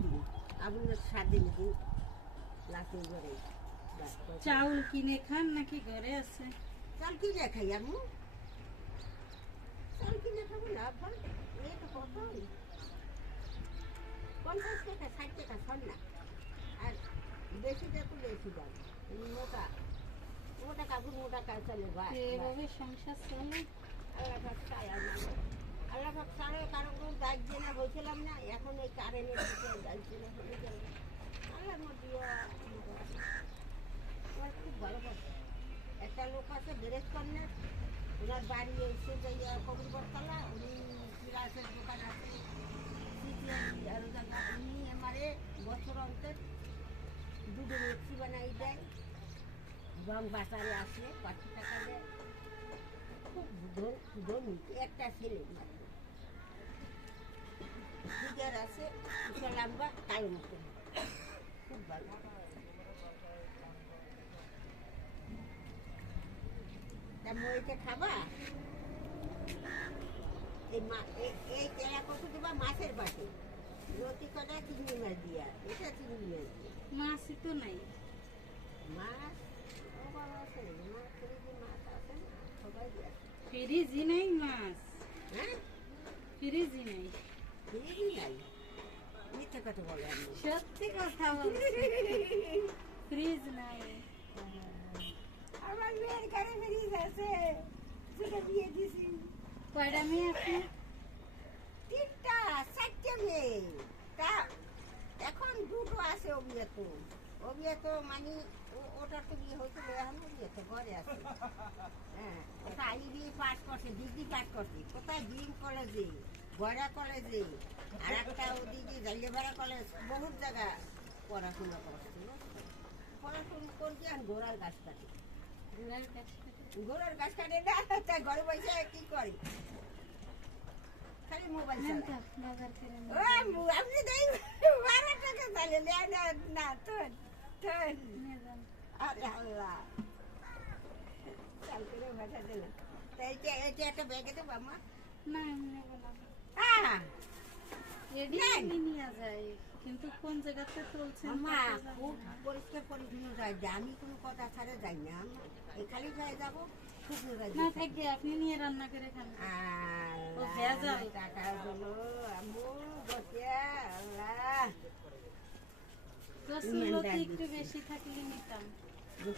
দিন আপনার 7 দিন লাস্টে করে চাউল কিনে খান নাকি ঘরে আছে? চাল কিনে খাই আমি, চাল কিনে খাবো না ভাই, এই তো কত 50 টাকা 60 টাকা সব না, আর বেশিটা তো বেশি দাম, মোটা মোটা কাপড় মোটা কাজ চলে ভাই, এভাবে সংসার চলে। আল্লাহ পাক চায় আল্লাহ পাক চায়, কারণ কোনো দায়িত্ব না বলছিলাম না, এখন এই কারেন্টের দিকে দায়িত্ব না হয়ে গেল আল্লাহর মধ্যে আমার খুব ভালো কথা। একটা লোক আছে বেরেজ কর্নার, ওনার বাড়ি এসে যাইয়া কবিরবরতলা, উনি পিরাসের দোকান আছে আরো জায়গা, উনি আমারে বছর অন্তর দুটো মিক্সি বানাই দেয় এবং বাজারে আসলে 500 টাকা দেয়। খুব ধনী, একটা ছেলে মাত্র, ফিগার আছে, লম্বা তাই মতো, খুব ভালো। মইটা খাবা, এই কেলা কচু দেবা মাছের পাশে, রতি কটা চিংড়ি মাছ দিয়া, এটা চিংড়ি মাছ দিয়া, মাছই তো নাই। মাছ ও বাবা আছে নাকি, মাছ ফ্রিজে মাছ আছে না, সবাই দিয়া, ফ্রিজই নাই মাছ, হ্যাঁ ফ্রিজই নাই। ফ্রিজই নাই, মিথ্যে কথা বলে আমি, সত্যি কথা বলছি, ফ্রিজ নাই। আমার মেয়ের ঘরে ফ্রিজ আছে, সেটা দিয়ে দিছি। কয়টা মেয়ে আপনি? 3টা 4টে মেয়ে, তা এখন 2টো আছে অবিয়াত মানে ওটা তো বিয়ে হয়েছিল, এখন অবিয়াত ঘরে আছে। হ্যাঁ, ওটা আইবি পাস করছে, ডিগ্রি পাস করছে, কোথায় ডিম কলেজে, গয়রা কলেজে, আর একটা ওদিকে জালিয়াপাড়া কলেজ, বহুত জায়গা পড়াশোনা করছিল। পড়াশোনা করছি আর ঘোড়ার গাছ কাটে, ঘোড়ার গাছ কাটে না, তাই ঘরে বসে কি করে, খালি মোবাইল আপনি দেই 12 টাকা চালে না তোর আরে আল্লাহ চাল করে ভাষা দিল। এটা একটা ব্যাগে দেবো আমার না আমি নেব না। হ্যাঁ এডি নিয়ে যায়, কিন্তু কোন জায়গাতে তুলছেন আমা খুব পরিষ্কার পরিচ্ছন্ন যায়, আমি কোনো কথা ছাড়া যাই না, এই খালি যাই যাবো শুকনো যাই না থাকে, আপনি নিয়ে রান্না করে খান। ও ভেজাল। টাকা হলো আমু বসিয়া আল্লাহ রসুনলতি একটু বেশি থাকলে নিতাম।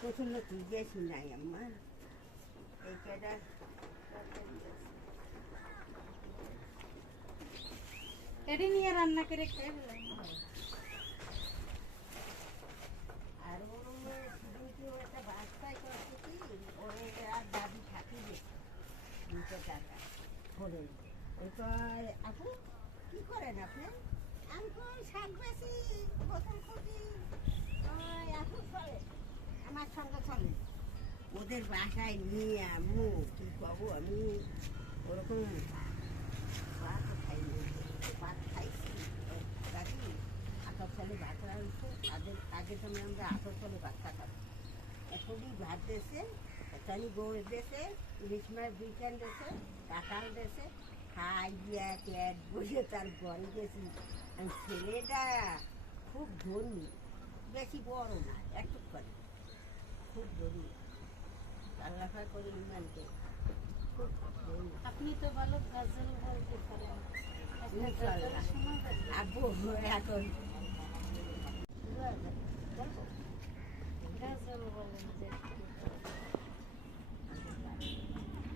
পছন্দ তুই বেশি নাই আমার এই কেডা এডি নিয়ে রান্না করে খেয়ে ফেলেন। আর ওর একটা বাচ্চাই করছে কি, ওর আর দাদি থাকি দিচ্ছে 200 টাকা করে। এরপর আপু কি করেন আপনি? আমি কই শাক বেশি, বোতল খুঁজি, এখন চলে আমার সঙ্গে চলে। ওদের বাসায় নিয়ে আম্মু কি পাবো আমি, ওরকম ভাত খাইনি, ভাত খাইছি দাদি 18 সালে ভাত রাখতো, আগের সময় আমরা 18 সালে ভাত খাতাম, এখনই ভাত দেশে, চালি গোড় দেশে, ইলিশ মাছ 2 ক্যান দেশে, কাঁঠাল দেশে, খাইয়া পেট বসে তার ঘরে গেছি। আর ছেলেটা খুব ধনী, বেশি বড় না, একটু করে, খুব ধনী, আল্লাহ করে ইমানকে, খুব ধনী। আপনি তো ভালো গাজল বলতে পারেন, আব্বু এখন গাজল বলেন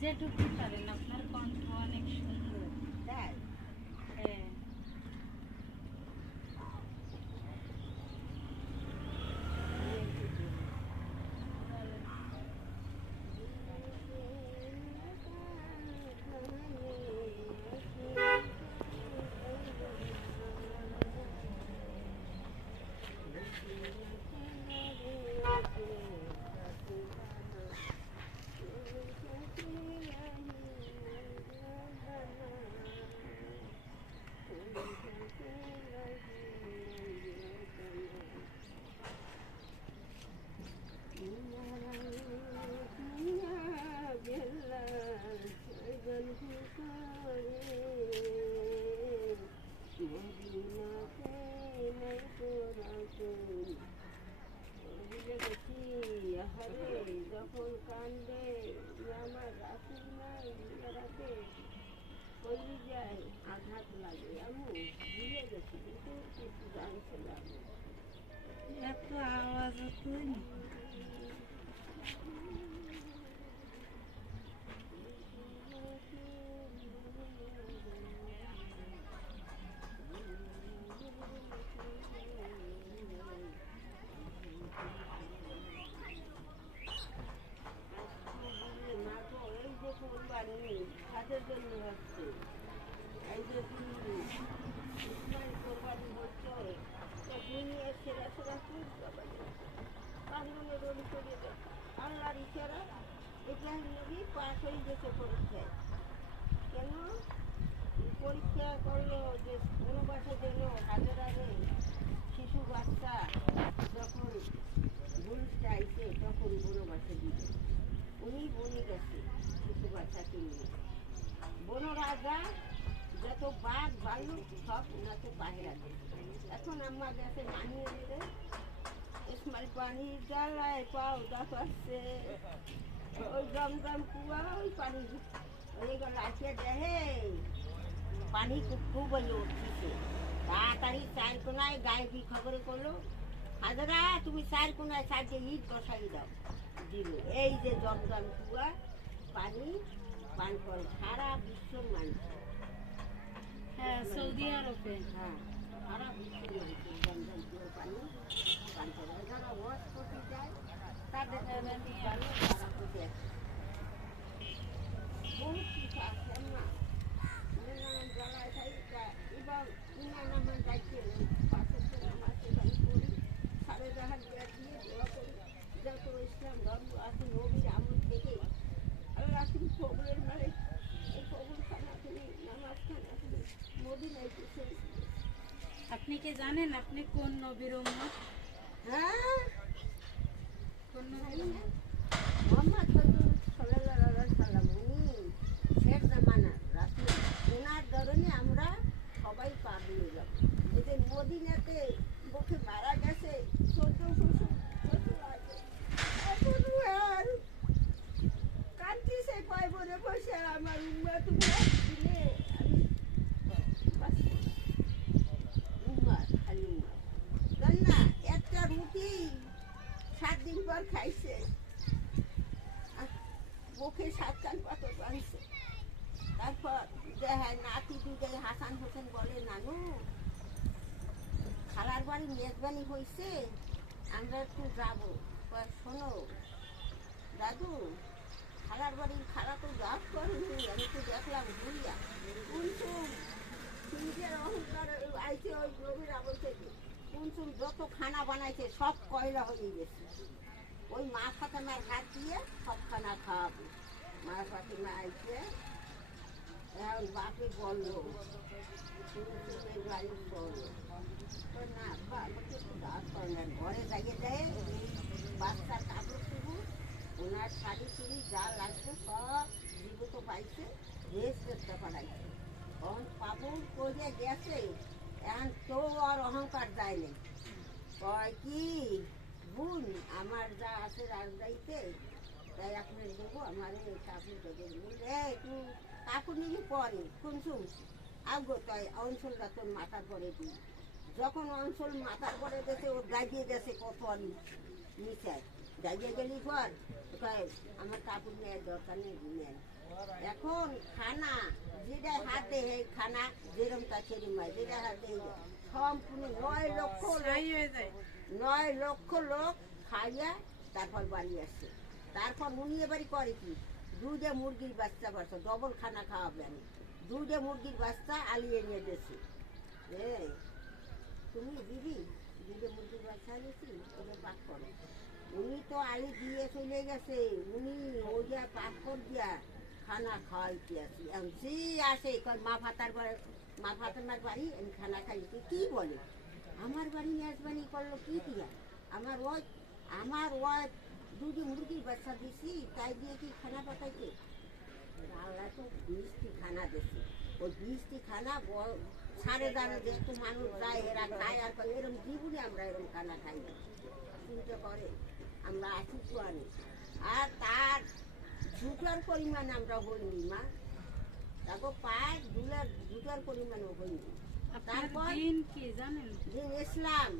যেটুকু পারেন, আপনার কণ্ঠ অনেক সুন্দর। তাই হ্যাঁ, মানবে আমার রাসুল নাই রাতে কইলি যায় আঘাত লাগে আমি ভুলে গেছি কিন্তু কিছু জানছিলাম এত আওয়াজ তুই কাজের জন্য হচ্ছে এই যে ইসমাইল কোরবানি হচ্ছে তো দুনিয়া সেরা সেরা খুব কান্দনের রোল করে দেয় আল্লাহর ইশারা ইব্রাহিম নবী পাস হয়ে গেছে পরীক্ষায় কেন পরীক্ষা করলো যে বনবাসের জন্য হাজারে শিশু বাচ্চা যখন ভুল চাইছে তখন বনবাসে দিবে উনি বনে গেছে শিশু বাচ্চাকে নিয়ে বন রাজা যত বাঘ ভাল্লুক সব ওনাকে বাইরে দিচ্ছে এখন আমার কাছে মানিয়ে দেবে ইসমাইল পানির জ্বালায় পাও দাপাচ্ছে ওই জমজম কুয়া ওই পানি ওইগুলো আছে দেহে পানি খুব বলে উঠছে তাড়াতাড়ি চার কোনায় গায়ে বি খবরে করলো হাজারা তুমি চার কোনায় চারটে ইট বসাই দাও দিল এই যে জমজম কুয়া পানি পান করে সারা বিশ্বর মানুষ হ্যাঁ সৌদি আরবে হ্যাঁ সারা বিশ্বর মানুষ জমজম কুয়া পানি পান করে যারা ওয়াশ করতে যায় তাদের জানে তারা করতে আছে বহুত কিছু আছে না জ্বালায় থাই এবার ইমান আমার যাইছে পাশের নামাজ সেখানে করি সাড়ে জাহাজ দিয়ে দোয়া করি যত ইসলাম ধর্ম আছে নবীর আমল থেকে আল্লাহ তুমি কবুলের মারে এই কবুল খানা তুমি নামাজ খানা তুমি মদিনায় কিছু আপনি কি জানেন আপনি কোন নবীর উম্মত হ্যাঁ কোন নবীর উম্মত? মোহাম্মদ সাল্লাল্লাহু আলাইহি সাল্লাম উনি শেষ জামানার রাসূল ওনার ধরনে আমরা সবাই পার হয়ে যাব এই যে মদিনাতে বুকে মারা গেছে 1400 আছে এখন আর কান্তি সে কয় বলে বসে আমার উম্মত উম্মত দিলে আমি বাস উম্মত খালি উম্মত জান না একটা রুটি 7 দিন পর খাইছে মুখে 7 কান পাথর বাঁধছে তারপর দেখায় নাতি দুধে হাসান হোসেন বলে নানু খালার বাড়ি মেজবানি হয়েছে আমরা একটু যাবো শোনো দাদু খালার বাড়ির খালা তো গাছ করেনি আমি তো দেখলাম ঘুরিয়া কুনসুম নিজের অহংকার আইছে ওই নবীর আমল থেকে কুনসুম যত খানা বানাইছে সব কয়লা হয়ে গেছে ওই মা ফাতেমার হাত দিয়ে সব খানা খাওয়াবো মা ফাতেমা আইছে এখন বাপে বললো কুনসুমের বাড়ি চলো না বা আমাকে একটু দাঁত করেন ঘরে যাইয়ে দেয় বাচ্চার কাপড় শুরু ওনার শাড়ি চুড়ি যা লাগবে সব জীবিত পাইছে রেস্ট পাঠাইছে তখন পাবন করে গেছে এখন কেউ আর অহংকার দেয় নেই কয় কি বোন আমার যা আছে রাজদাইতে তাই আপনার দেবো আমার এই কাপড় দেবো একটু কাপড় নিবি পরে শুনছুন আগো তাই অঞ্চল তোর মাথার পরে দিই যখন অঞ্চল মাথার পরে গেছে ওর গাইয়ে গেছে কত নিচে গাইয়ে গেলি পর আমার কাপড় নেওয়ার দরকার নেই নেন এখন খানা যেটা হাতে এই খানা যেরম তা ছেড়ে মায় যেটা হাতে সম্পূর্ণ 9 লক্ষ হয়ে যায় 9 লক্ষ লোক খাইয়া তারপর বাড়ি আসছে তারপর উনি এবারই করে কি দুধে মুরগির বাচ্চা বাচ্চা ডবল খানা খাওয়াবেন দুধে মুরগির বাচ্চা আলিয়ে নিয়ে গেছে তুমি দিদি দুধে মুরগির বাচ্চা আলিয়েছি ওদের পাক করো উনি তো আলি দিয়ে চলে গেছে উনি ওই যা পাক কর দিয়া খানা খাওয়াইতে আসি যে আসে মা ফাতেমার বাড়ি আমি খানা খাইছি কি বলে আমার বাড়ি মেজবানি করলো কি দিয়া আমার ওই দুধে মুরগির বাচ্চা দিছি তাই দিয়ে কি খানা পাঠাইছে আল্লাহ তো 20টি খানা দিচ্ছে ওই 20টি খানা সাড়ে দাঁড়ে যেহেতু মানুষ যায় এরা খায় আর এরকম জীবনে আমরা এরকম খানা খাই না চিন্তা করে আমরা আসি তো আনি আর তার জুতার পরিমাণ আমরা হইনি মা, তারপর পায়ের জুতার পরিমাণও হইনি। আপনার তারপর দিন কি জানেন? দিন ইসলাম,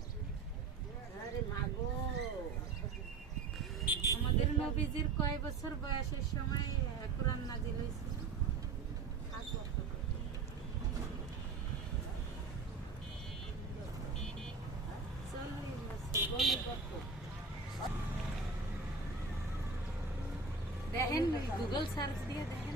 আরে মাগো, আমাদের নবীজির কয় বছর বয়সের সময় কোরআন নাজিল হয়েছিল? 7 বছর। 40 বছর। 40 বছর। দেখেন, গুগল সার্চ দিয়ে দেখেন।